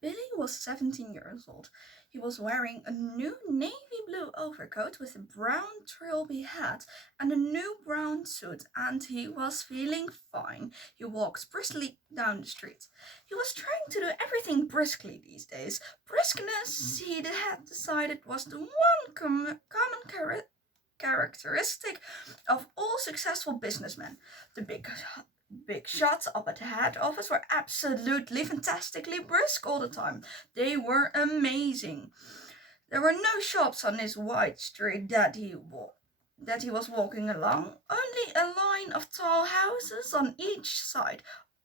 Billy was 17 years old. He was wearing a new navy blue overcoat with a brown trilby hat and a new brown suit, and he was feeling fine. He walked briskly down the street. He was trying to do everything briskly these days. Briskness, he had decided, was the one common characteristic of all successful businessmen. The big shots up at the head office were absolutely fantastically brisk all the time. They were amazing. There were no shops on this wide street that he was walking along, only a line of tall houses on each side,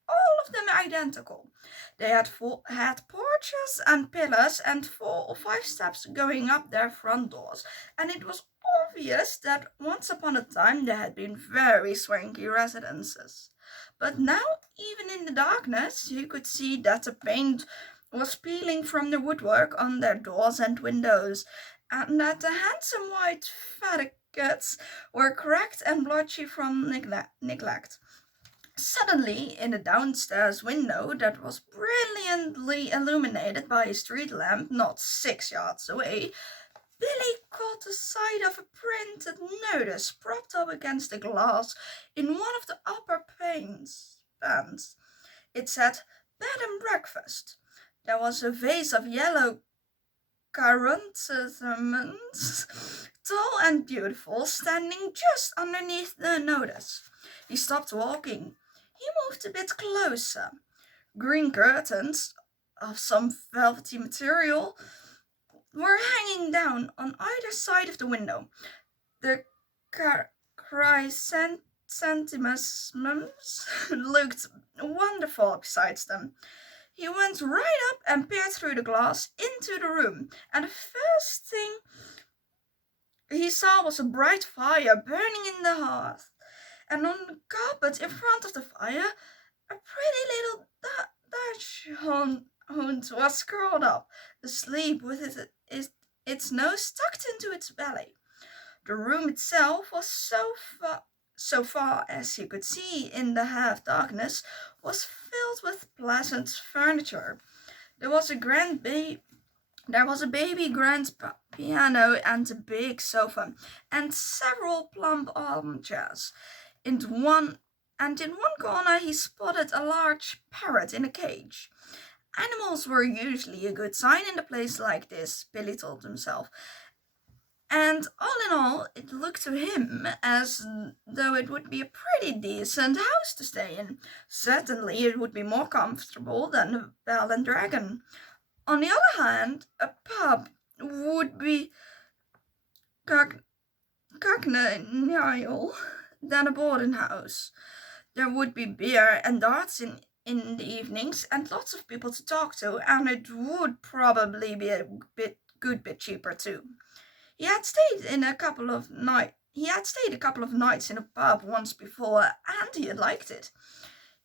all of them identical. They had porches and pillars and 4 or 5 steps going up their front doors, and it was obvious that once upon a time they had been very swanky residences. But now, even in the darkness, you could see that the paint was peeling from the woodwork on their doors and windows, and that the handsome white facades were cracked and blotchy from neglect. Suddenly, in a downstairs window that was brilliantly illuminated by a street lamp not 6 yards away, Billy caught sight of a printed notice propped up against the glass in one of the upper panes. It said, "Bed and breakfast." There was a vase of yellow chrysanthemums, tall and beautiful, standing just underneath the notice. He stopped walking. He moved a bit closer. Green curtains of some velvety material were hanging down on either side of the window. The chrysanthemums looked wonderful beside them. He went right up and peered through the glass into the room, and the first thing he saw was a bright fire burning in the hearth, and on the carpet in front of the fire, a pretty little Dutch hound was curled up, asleep with its nose tucked into its belly. The room itself was so far as he could see in the half darkness, was filled with pleasant furniture. There was a baby grand piano and a big sofa, and several plump armchairs. In one corner he spotted a large parrot in a cage. Animals were usually a good sign in a place like this, Billy told himself. And all in all, it looked to him as though it would be a pretty decent house to stay in. Certainly, it would be more comfortable than the Bell and Dragon. On the other hand, a pub would be congenial than a boarding house. There would be beer and darts in the evenings and lots of people to talk to, and it would probably be a good bit cheaper too. He had stayed a couple of nights in a pub once before, and he had liked it.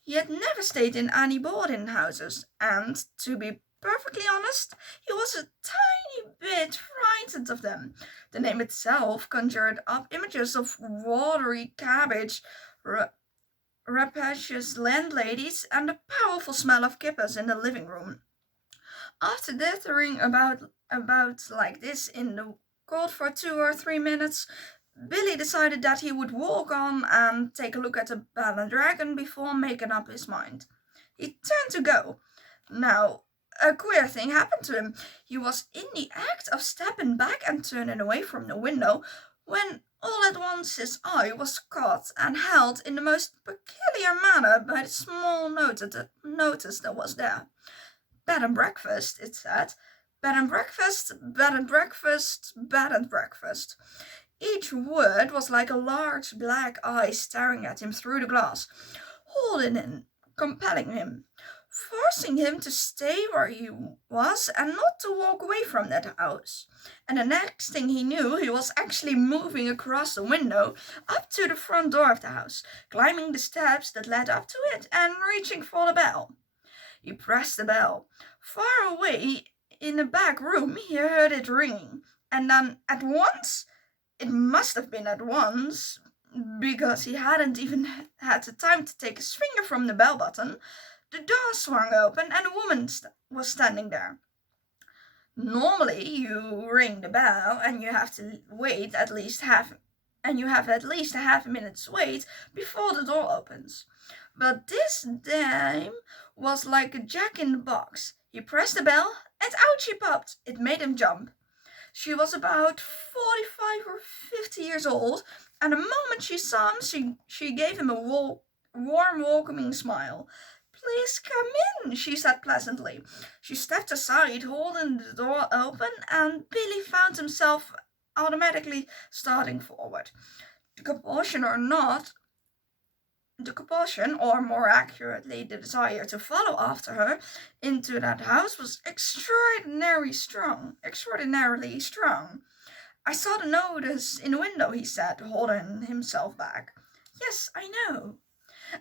He had never stayed in any boarding houses, and to be perfectly honest, he was a tiny bit frightened of them. The name itself conjured up images of watery cabbage, rapacious landladies, and the powerful smell of kippers in the living room. After dithering about like this in the cold for 2 or 3 minutes, Billy decided that he would walk on and take a look at the Bell and Dragon before making up his mind. He turned to go. Now, a queer thing happened to him. He was in the act of stepping back and turning away from the window when all at once his eye was caught and held in the most peculiar manner by the small notice that was there. "Bed and breakfast," it said. "Bed and breakfast, bed and breakfast, bed and breakfast." Each word was like a large black eye staring at him through the glass, holding him, compelling him, forcing him to stay where he was and not to walk away from that house. And the next thing he knew, he was actually moving across the window up to the front door of the house, climbing the steps that led up to it and reaching for the bell. He pressed the bell. Far away in the back room he heard it ringing, and then at once, it must have been at once, because he hadn't even had the time to take his finger from the bell button, The door swung open and a woman was standing there. Normally, you ring the bell and you have to wait at least half and you have at least a half a minute's wait before the door opens. But this dame was like a jack in the box. He pressed the bell and out she popped. It made him jump. She was about 45 or 50 years old, and the moment she saw him, she gave him a warm, welcoming smile. Please come in, she said pleasantly. She stepped aside, holding the door open, and Billy found himself automatically starting forward. The compulsion or not, the compulsion, or more accurately, the desire to follow after her into that house was extraordinarily strong. I saw the notice in the window, he said, holding himself back. Yes, I know.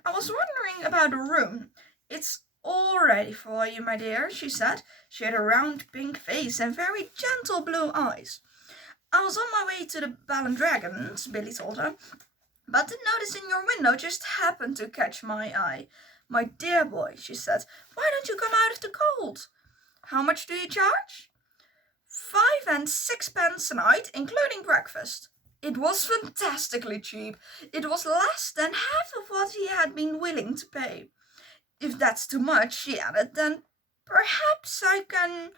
I was wondering about the room. It's all ready for you, my dear, she said. She had a round pink face and very gentle blue eyes. I was on my way to the Bell and Dragons, Billy told her, but the notice in your window just happened to catch my eye. My dear boy, she said, why don't you come out of the cold? How much do you charge? 5 and 6 pence a night, including breakfast. It was fantastically cheap. It was less than half of what he had been willing to pay. If that's too much, she added, then perhaps I can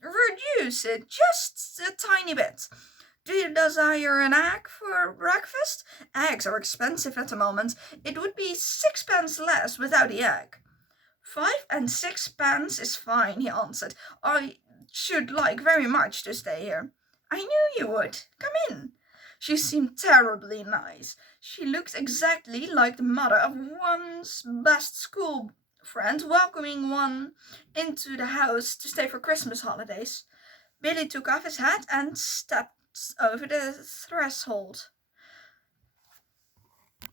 reduce it just a tiny bit. Do you desire an egg for breakfast? Eggs are expensive at the moment. It would be 6 pence less without the egg. 5 and 6 pence is fine, he answered. I should like very much to stay here. I knew you would. Come in. She seemed terribly nice. She looked exactly like the mother of one's best school friend welcoming one into the house to stay for Christmas holidays. Billy took off his hat and stepped over the threshold.